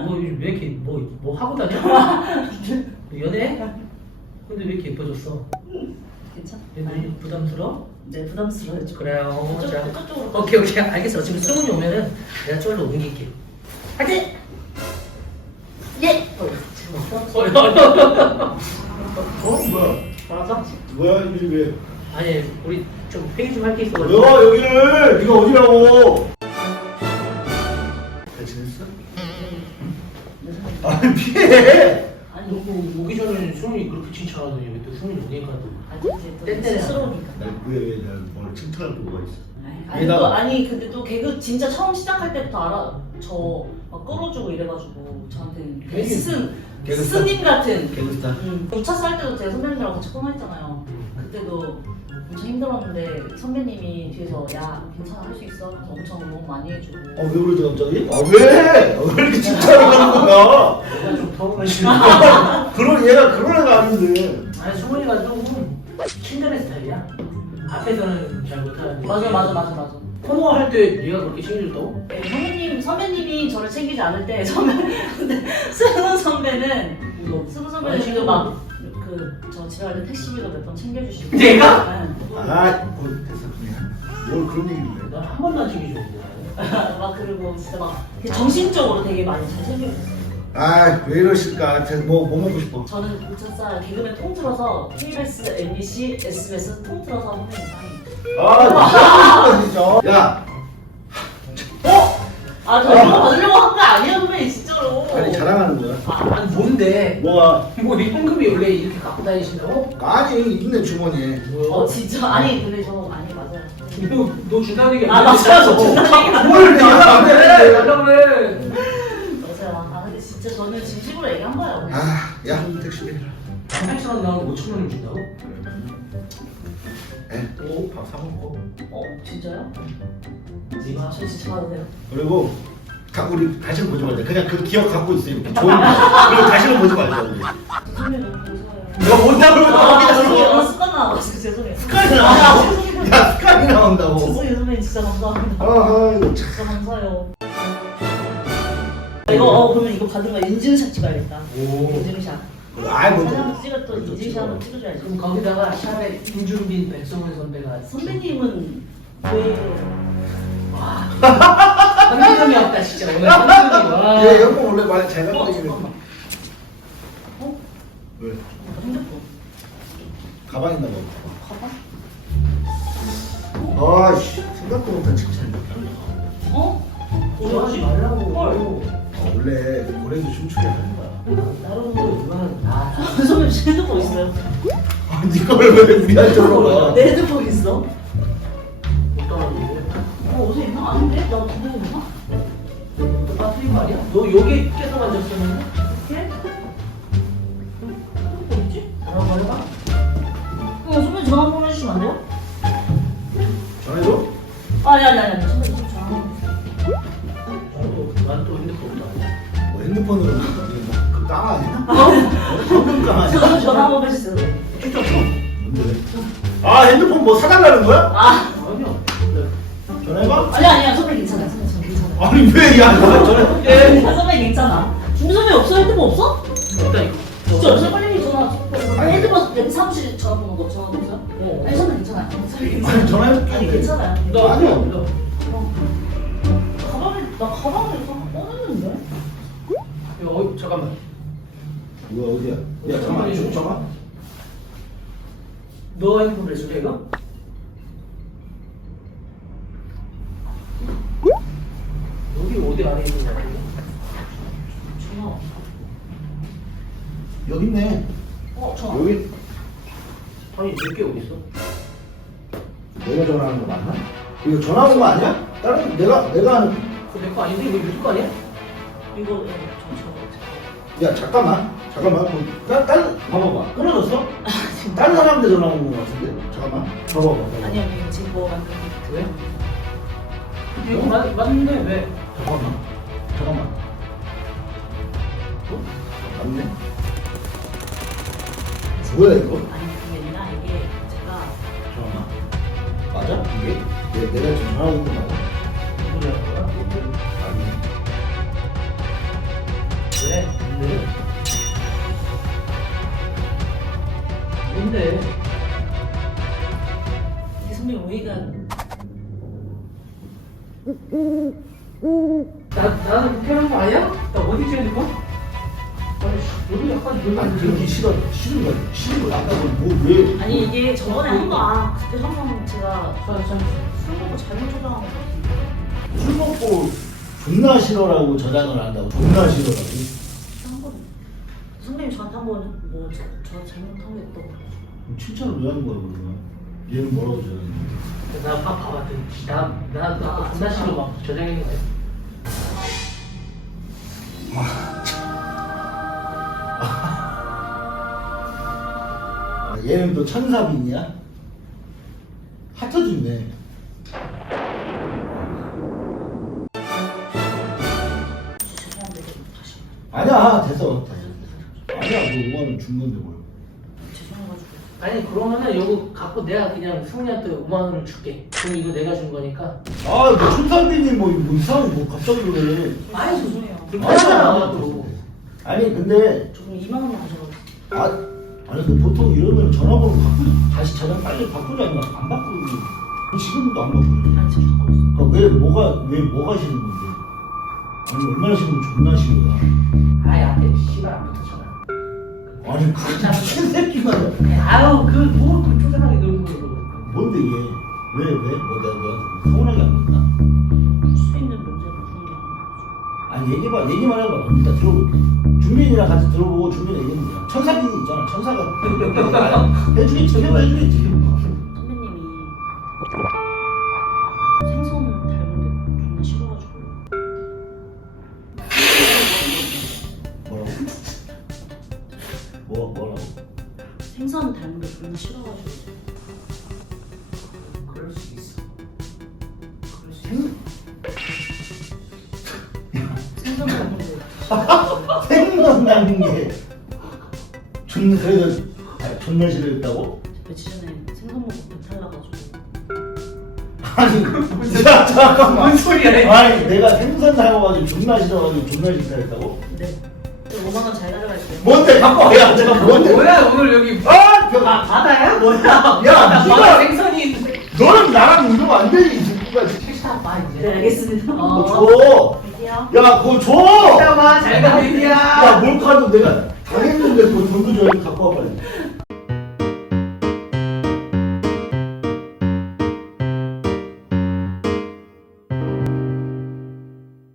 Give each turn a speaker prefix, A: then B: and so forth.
A: 너 요즘 왜 이렇게 뭐 하고 다녀? 연애? 근데 왜 이렇게 예뻐졌어?
B: 괜찮아?
A: 얘는 부담스러워?
B: 네, 부담스러워요.
A: 그래요. 자,
B: 저쪽으로.
A: 오케이 알겠어. 지금 승훈이 오면은 내가 쫄로 옮길게. 화이팅! 예!
C: 뭐야?
A: 알았어?
C: 뭐야 이게 왜?
A: 아니 우리 좀 회의 좀 할 게 있어가지고.
C: 너 여기를 네가 어디라고? 잘 지냈어? 아니 피해.
B: 아니,
A: 너 오기 전에 승훈이 그렇게 칭찬하더니 왜 또 승훈이 오니까 또
B: 이제 또
A: 떼떼야.
B: 스스로우니까.
C: 왜뭘 칭찬할 거가 있어?
B: 아니 근데 또 개그 진짜 처음 시작할 때부터 알아. 저 막 끌어주고 이래가지고 저한테는
A: 개그-
C: 개그스타?
B: 스님 같은.
C: 개그스타?
B: 우차스 할 때도 제가 선배님들하고 같이 코너했잖아요. 그때도 엄청 힘들었는데 선배님이 뒤에서 야 괜찮아 할 수 있어. 그래서 엄청 너무 많이 해주고.
C: 왜 그러지 갑자기? 왜? 왜 이렇게 칭찬을 하는 거야?
A: 내가 좀 더우면 싫어.
C: 그런 얘가 그런 애가 아닌데.
A: 아니 승훈이가 조금 친절한 스타일이야. 앞에서는 잘 못하는데.
B: 맞아.
A: 코너 할 때 네가 그렇게 챙겨줬다고?
B: 선배님이 저를 챙기지 않을 때 근데 승우 선배는 지금 막저 집에 갈 때 택시비도 몇 번 챙겨주시고.
A: 내가?
B: 네.
C: 됐어 그냥. 뭘 그런 얘기를 해?
A: 난 한 번도 안 챙겨줬는데.
B: 막 그리고 진짜 막 정신적으로 되게 많이 잘 챙겨주셨어요.
C: 왜 이러실까? 뭐 먹고 싶어?
B: 저는 우차사 개그맨 통틀어서 KBS, MBC, SBS 통틀어서 선배님 사랑해요.
C: 진짜. 야,
B: 저 이거 받으려고 한 거 아니에요 선배님 진짜로.
C: 아니 자랑하는 거야.
A: 아니 뭔데?
C: 뭐가?
A: 뭐 현금이 원래 이렇게 갖고 다니신다고?
C: 아니 있네 주머니에.
A: 뭐야?
B: 진짜? 아니 근데 저 아니 맞아요.
A: 너 준다는 얘기
B: 맞아요. 저 준다는 얘기
C: 뭘
A: 달라고
C: 해?
A: 그래.
B: 맞아요. 근데 진짜 저는 진심으로 얘기한 거예요.
C: 야 택시비 해라.
A: 300원 나오고 5천 원을 준다고?
C: 오, 밥 사 먹고.
B: 진짜요?
A: 네가
B: 저 진짜 가도 돼요?
C: 그리고 우리 다시는 보지 말자. 그냥 그 기억 갖고 있어. 이렇게 좋은 거. 그리고 다시는 보지 말자. 우리.
B: 선배님 너무 감사해요.
C: 내가 뭔다 그러면
B: 죄송해요. 습관 나와가지고 죄송해요.
C: 습관이 나온다고. 야 습관이 나온다고.
B: 죄송해요 선배님 진짜 감사합니다.
C: 이거 참.
B: 진짜 감사해요. 이거 그러면 이거 받은 거 인증샷 찍어야겠다.
A: 오.
B: 인증샷.
C: 먼저.
B: 사진 찍었던 인증샷 한번 찍어줘야지.
A: 그럼 거기다가 샵에 김준빈 백성훈 선배가
B: 선배님은 왜?
A: 와 한기름이 없다 진짜 오늘 한기름이 와.
C: 얘 연봉 원래 많이 잘 갖고 다니는.
B: 잠깐만.
C: 왜?
B: 핸드폰.
C: 가방 있나 봐.
B: 가방?
C: 아씨 생각도 못한 칭찬이야.
A: 오늘 하지 말라고.
C: 원래 노래도 춤추게 하는 거야.
A: 다른 거 이거는 다
B: 선배님 핸드폰 있어요?
C: 네가 왜 우리한테 물어봐?
B: 내 핸드폰 있어?
A: 못 따라하는데.
B: 어디 있나? 아닌데? 나 두고 있나?
A: 너 틀린 거 아니야? 너 여기 계속 앉았었는데?
B: 이렇게? 어딨지?
A: 전화 한번 해봐.
B: 선배님 전화 한번 해주시면 안 돼요?
C: 전화해줘?
B: 아니 선배님 전화 한번
A: 난또 핸드폰 없다.
C: 뭐 핸드폰으로 그 깡 아니야? 현금 깡 아니야?
B: 저도 전화 한번 해주세요.
C: 뭔데? 핸드폰 뭐 사달라는 거야?
A: 아니요.
C: 전화해봐?
B: 아니야 선배님 괜찮아요. 선배님 괜찮아요.
C: 아니 왜야 전화해?
B: 선배님 괜찮아. 준비 선배님 없어? 핸드폰 없어?
A: 없다 이거.
B: 진짜 없어요? 빨리 전화. 핸드폰 여기 사무실 전화번호 전화도 없어요?
A: 어.
B: 아니 선배님 괜찮아요. 선배님
C: 아니 전화해볼게.
B: 아니 괜찮아요.
A: 너
C: 아니요.
A: 너.
B: 나 가방을 꺼냈는데?
A: 야, 잠깐만.
C: 뭐야 어디야? 야 잠깐만 잠깐만.
A: 너 핸드폰 몇 줄이야 이거? 어디 안에 있는 거야?
B: 전화.
C: 여기 있네.
B: 전화.
C: 여기
A: 아니 몇개 어디 있어?
C: 내가 전화하는 거 맞나? 이거 전화 온 거 아니야? 다른 내가 하는.
A: 그거 내거 아닌데 이거 유튜브 아니야?
B: 이거
C: 야 잠깐만. 다른 봐봐봐. 끊어졌어? 다른 사람한테 전화 온 거 같은데. 잠깐만. 봐봐봐.
B: 아니요 이거 지금 뭐 만든
A: 왜? 이거 맞는데 왜?
C: 잠깐만. 맞네. 뭐야 이거?
B: 아니 그게 아니라 이게 제가
C: 잠깐만. 맞아? 이게? 내가 지금 전화하고 있는 거 맞아?
A: 누구냐는 거야?
C: 아니.
A: 나는 그렇게 하는 거 아니야? 나 어디 찍는 거? 아니, 여기 약간 여기
C: 아니 그렇게 싫은 거야. 아까 뭐왜
B: 아니 이게 저번에 그때 한 번 제가 술 먹고 잘못 저장한 거 같은데.
C: 술 먹고 존나 싫어라고 저장을 한다고 존나 싫어라고.
B: 한번 선배님 저한테 한번 저 잘못한 게 있다고.
C: 그럼 칭찬을 왜 하는 거야 그러면? 얘는 뭐라고 저장했는데?
A: 나 봐봤더니 나 존나 싫어 막 저장했는 거야.
C: 얘는 또 천사빈이야? 핫터진네.
B: 죄송한데 다시
C: 아니야 됐어. 아니야 너 5만원 준 건데 뭘.
B: 죄송해가지고.
A: 아니 그러면은 이거 갖고 내가 그냥 승리한테 5만 원을 줄게. 그럼 이거 내가 준 거니까.
C: 아뭐 천사빈이 뭐 이상한 뭐 갑자기 그래.
B: 아니 죄송해요.
A: 불편하잖아 또.
C: 아니 근데
B: 저 그럼 2만 원만 가져가세요.
C: 아니 그 보통 이러면 전화번호 다시 저장 빨리 바꾸냐면 안 바꾸고 지금도 안 바꾸네.
B: 아니 제가 갖고 있어요.
C: 그러니까 왜 뭐가 싫은 건데? 아니 얼마나 싫으면 존나 싫어야.
A: 아예 앞에 씨발 안 붙었잖아.
C: 아니 그 미친 새끼만.
A: 아유 그 쪼잔하게 놀고 그러고.
C: 뭔데 얘? 왜? 뭐 내가 서운하게 안 봤나?
B: 풀수 있는 문제는 그런 게 아니에요.
C: 아니 얘기만 해봐. 일단 들어볼게. 준민이랑 같이 들어보고 준민이 얘기는 뭐야? 천사빈이 있잖아. 천사가 해주겠지. 해주겠지.
B: 선배님이 생선 닮은 게 존나 싫어가지고.
C: 뭐라고?
B: 생선 닮은 게 존나 싫어가지고.
A: 그럴 수 있어. 그럴 수 있어.
B: 생선 닮은 게
C: 생각나는 게 존나 그래서 존나 싫어했다고?
B: 며칠 전에 생선 먹고 배탈 나가지고.
C: 아니 야 잠깐만
A: 뭔 소리야?
C: 아니 내가 생선 닮아가지고 존나 싫어가지고 존나 싫다했다고?
B: 네. 5만 원 잘 가져갈게요.
C: 뭔데 갖고 와야 내가 뭔데?
A: 뭐야 오늘 여기
C: 아!
A: 바다야? 뭐야?
C: 야,
A: 바다
C: 누가-
A: 생선이 있는데.
C: 너는 나랑 이러면 안 되지 이 새끼가.
A: 택시타 봐 이제.
B: 네 알겠습니다.
C: 그거 줘.
B: 갈게요.
C: 야 그거 줘.
A: 봐. 잘 가는
C: 야 몰카도 내가 당했는데 그거 돈도 줘야 갖고 와 빨리.